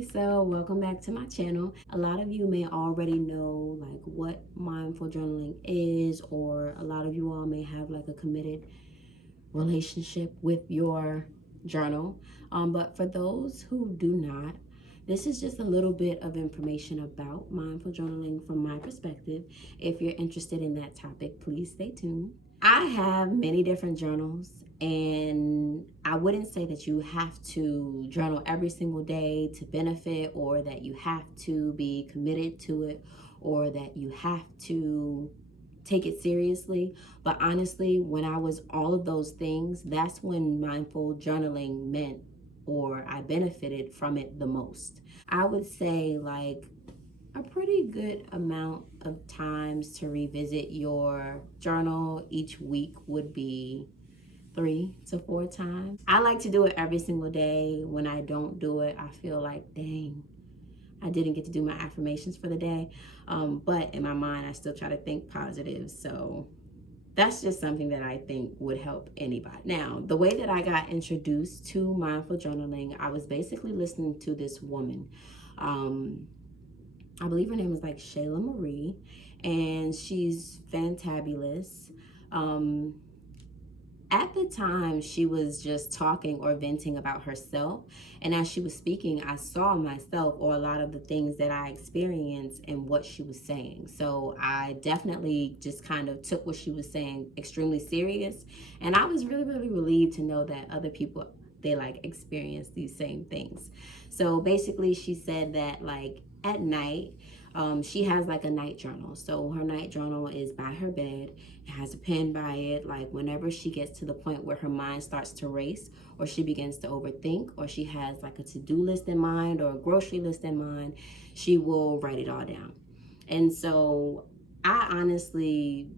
So welcome back to my channel. A lot of you may already know like what mindful journaling is, or a lot of you all may have like a committed relationship with your journal. But for those who do not, this is just a little bit of information about mindful journaling from my perspective. If you're interested in that topic, please stay tuned. I have many different journals, and I wouldn't say that you have to journal every single day to benefit, or that you have to be committed to it, or that you have to take it seriously. But honestly, when I was all of those things, that's when mindful journaling meant, or I benefited from it the most. I would say like a pretty good amount of times to revisit your journal each week would be 3 to 4 times. I like to do it every single day. When I don't do it, I feel like, dang, I didn't get to do my affirmations for the day. But in my mind, I still try to think positive. So that's just something that I think would help anybody. Now, the way that I got introduced to mindful journaling, I was basically listening to this woman. I believe her name is like Shayla Marie, and she's fantabulous. At the time, she was just talking or venting about herself. And as she was speaking, I saw myself, or a lot of the things that I experienced, in what she was saying. So I definitely just kind of took what she was saying extremely serious. And I was really, really relieved to know that other people, they like experience these same things. So basically, she said that like at night, she has like a night journal. So her night journal is by her bed. It has a pen by it. Like whenever she gets to the point where her mind starts to race, or she begins to overthink, or she has like a to-do list in mind or a grocery list in mind, she will write it all down. And so I honestly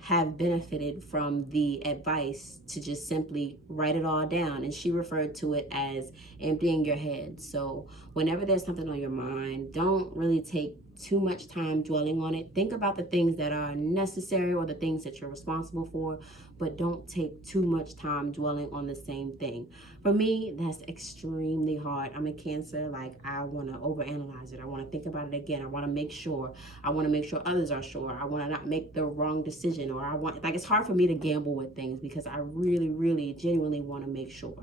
have benefited from the advice to just simply write it all down. And she referred to it as emptying your head. So whenever there's something on your mind, don't really take too much time dwelling on it. Think about the things that are necessary or the things that you're responsible for, but don't take too much time dwelling on the same thing. For me, that's extremely hard. I'm a Cancer. Like, I want to overanalyze it. I want to think about it again. I want to make sure. I want to make sure others are sure. I want to not make the wrong decision, or I want, like, it's hard for me to gamble with things because I really, really, genuinely want to make sure.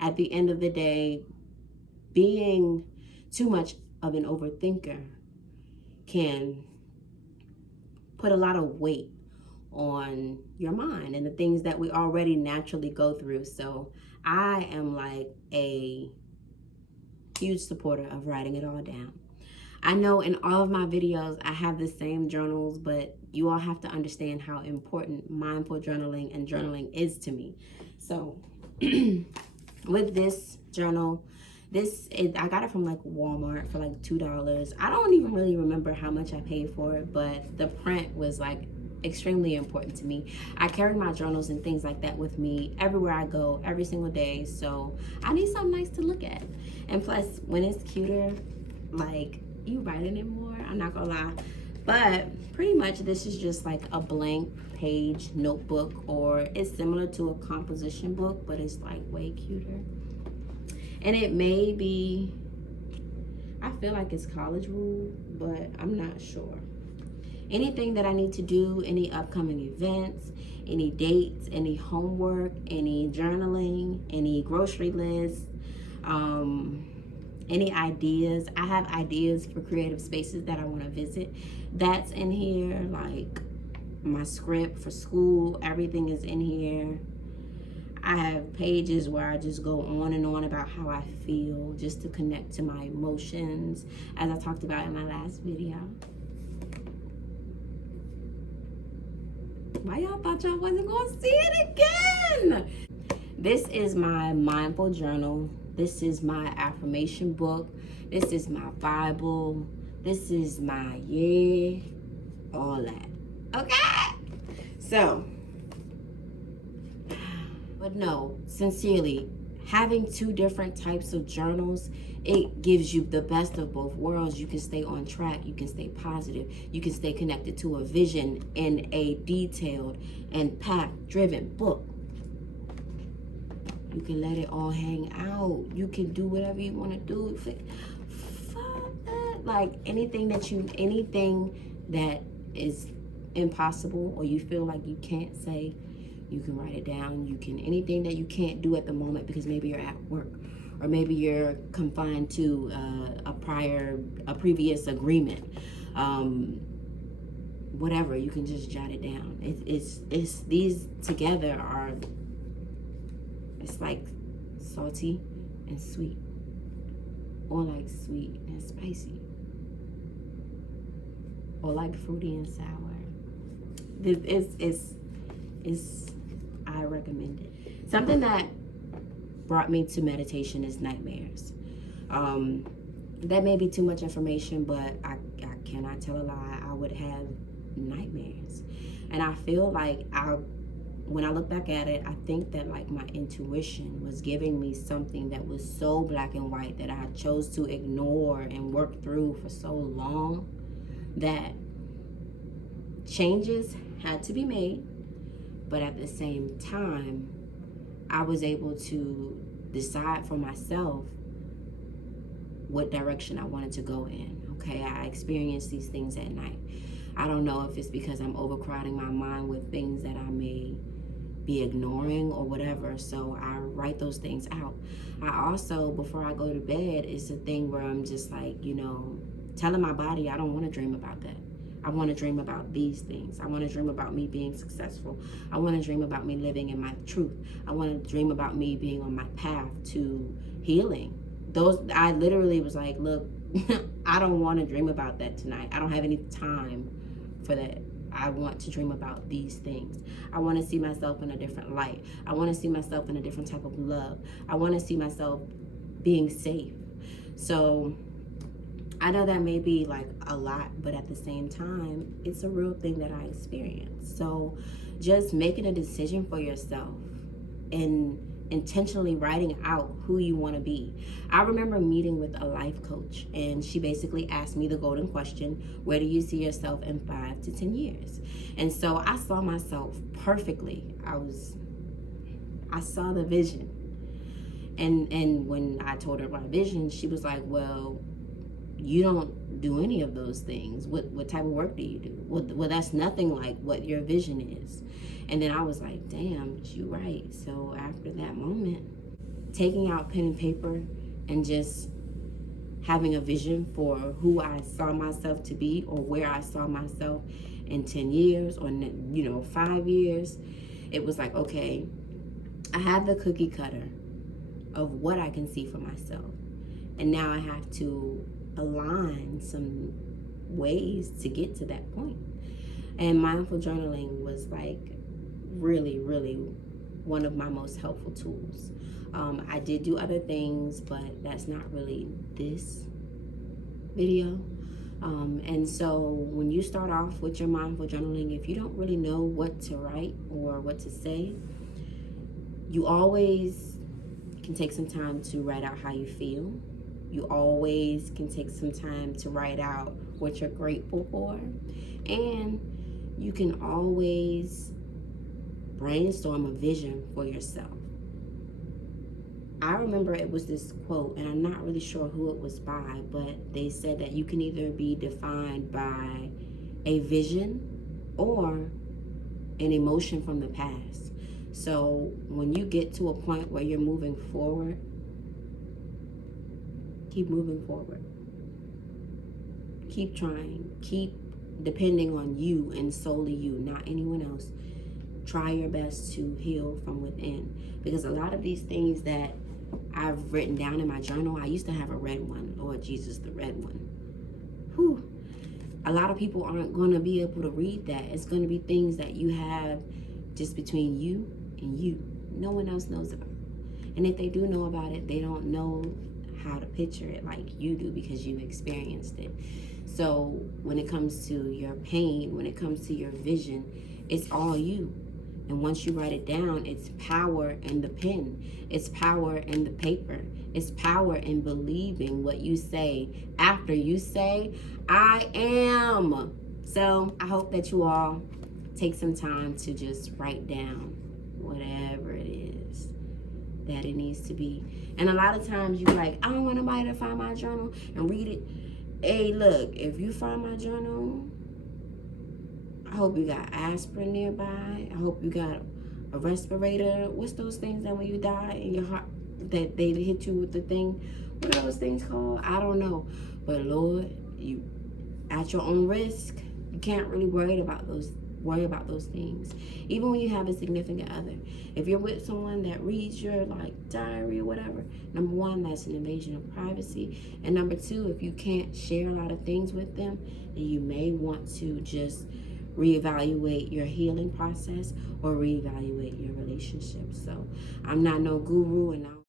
At the end of the day, being too much of an overthinker can put a lot of weight on your mind and the things that we already naturally go through. So I am like a huge supporter of writing it all down. I know in all of my videos I have the same journals, but you all have to understand how important mindful journaling and journaling is to me. So with this journal, I got it from like Walmart for like $2. I don't even really remember how much I paid for it, but the print was like extremely important to me. I carry my journals and things like that with me everywhere I go, every single day. So I need something nice to look at. And plus, when it's cuter, like, you write in it more, I'm not gonna lie. But pretty much this is just like a blank page notebook, or it's similar to a composition book, but it's like way cuter. And it may be, I feel like it's college rule, but I'm not sure. Anything that I need to do, any upcoming events, any dates, any homework, any journaling, any grocery lists, any ideas. I have ideas for creative spaces that I want to visit. That's in here. Like my script for school, everything is in here. I have pages where I just go on and on about how I feel, just to connect to my emotions, as I talked about in my last video. Why y'all thought y'all wasn't gonna see it again? This is my mindful journal. This is my affirmation book. This is my Bible. This is my all that. Okay? So, but no, sincerely, having 2 different types of journals, it gives you the best of both worlds. You can stay on track, you can stay positive, you can stay connected to a vision in a detailed and path-driven book. You can let it all hang out. You can do whatever you want to do. what? Like anything that is impossible or you feel like you can't say, you can write it down. You can, anything that you can't do at the moment because maybe you're at work or maybe you're confined to a previous agreement. Whatever, you can just jot it down. It's these together are, it's like salty and sweet, or like sweet and spicy, or like fruity and sour. It's I recommend it. Something that brought me to meditation is nightmares. That may be too much information, but I cannot tell a lie. I would have nightmares, and I feel like when I look back at it, I think that like my intuition was giving me something that was so black and white that I chose to ignore and work through for so long, that changes had to be made. But at the same time, I was able to decide for myself what direction I wanted to go in. Okay, I experienced these things at night. I don't know if it's because I'm overcrowding my mind with things that I may be ignoring or whatever, so I write those things out. I also, before I go to bed, it's a thing where I'm just like, telling my body I don't want to dream about that. I want to dream about these things. I want to dream about me being successful. I want to dream about me living in my truth. I want to dream about me being on my path to healing. I literally was like, look, I don't want to dream about that tonight. I don't have any time for that. I want to dream about these things. I want to see myself in a different light. I want to see myself in a different type of love. I want to see myself being safe. So I know that may be like a lot, but at the same time, it's a real thing that I experience. So just making a decision for yourself and intentionally writing out who you want to be. I remember meeting with a life coach, and she basically asked me the golden question: where do you see yourself in 5 to 10 years? And so I saw myself perfectly. I saw the vision. And when I told her my vision, she was like, well, you don't do any of those things. What type of work do you do? Well, that's nothing like what your vision is. And then I was like, damn, you're right. So after that moment, taking out pen and paper and just having a vision for who I saw myself to be, or where I saw myself in 10 years or 5 years, it was like, okay, I have the cookie cutter of what I can see for myself. And now I have to align some ways to get to that point. And mindful journaling was like really, really one of my most helpful tools. I did do other things, but that's not really this video. And so when you start off with your mindful journaling, if you don't really know what to write or what to say, you always can take some time to write out how you feel. You always can take some time to write out what you're grateful for. And you can always brainstorm a vision for yourself. I remember it was this quote, and I'm not really sure who it was by, but they said that you can either be defined by a vision or an emotion from the past. So when you get to a point where you're moving forward, keep moving forward. Keep trying. Keep depending on you and solely you, not anyone else. Try your best to heal from within. Because a lot of these things that I've written down in my journal, I used to have a red one. Lord Jesus, the red one. Whew. A lot of people aren't going to be able to read that. It's going to be things that you have just between you and you. No one else knows about it. And if they do know about it, they don't know how to picture it like you do because you've experienced it. So when it comes to your pain, when it comes to your vision, it's all you. And once you write it down, it's power in the pen. It's power in the paper. It's power in believing what you say after you say, I am. So I hope that you all take some time to just write down whatever it is that it needs to be. And a lot of times you're like, I don't want nobody to find my journal and read it. Hey, look, if you find my journal, I hope you got aspirin nearby. I hope you got a respirator. What's those things that when you die in your heart that they hit you with the thing? What are those things called? I don't know. But Lord, you at your own risk. You can't really worry about those things. Even when you have a significant other. If you're with someone that reads your like diary or whatever, number one, that's an invasion of privacy. And number two, if you can't share a lot of things with them, then you may want to just reevaluate your healing process or reevaluate your relationship. So I'm not no guru, and I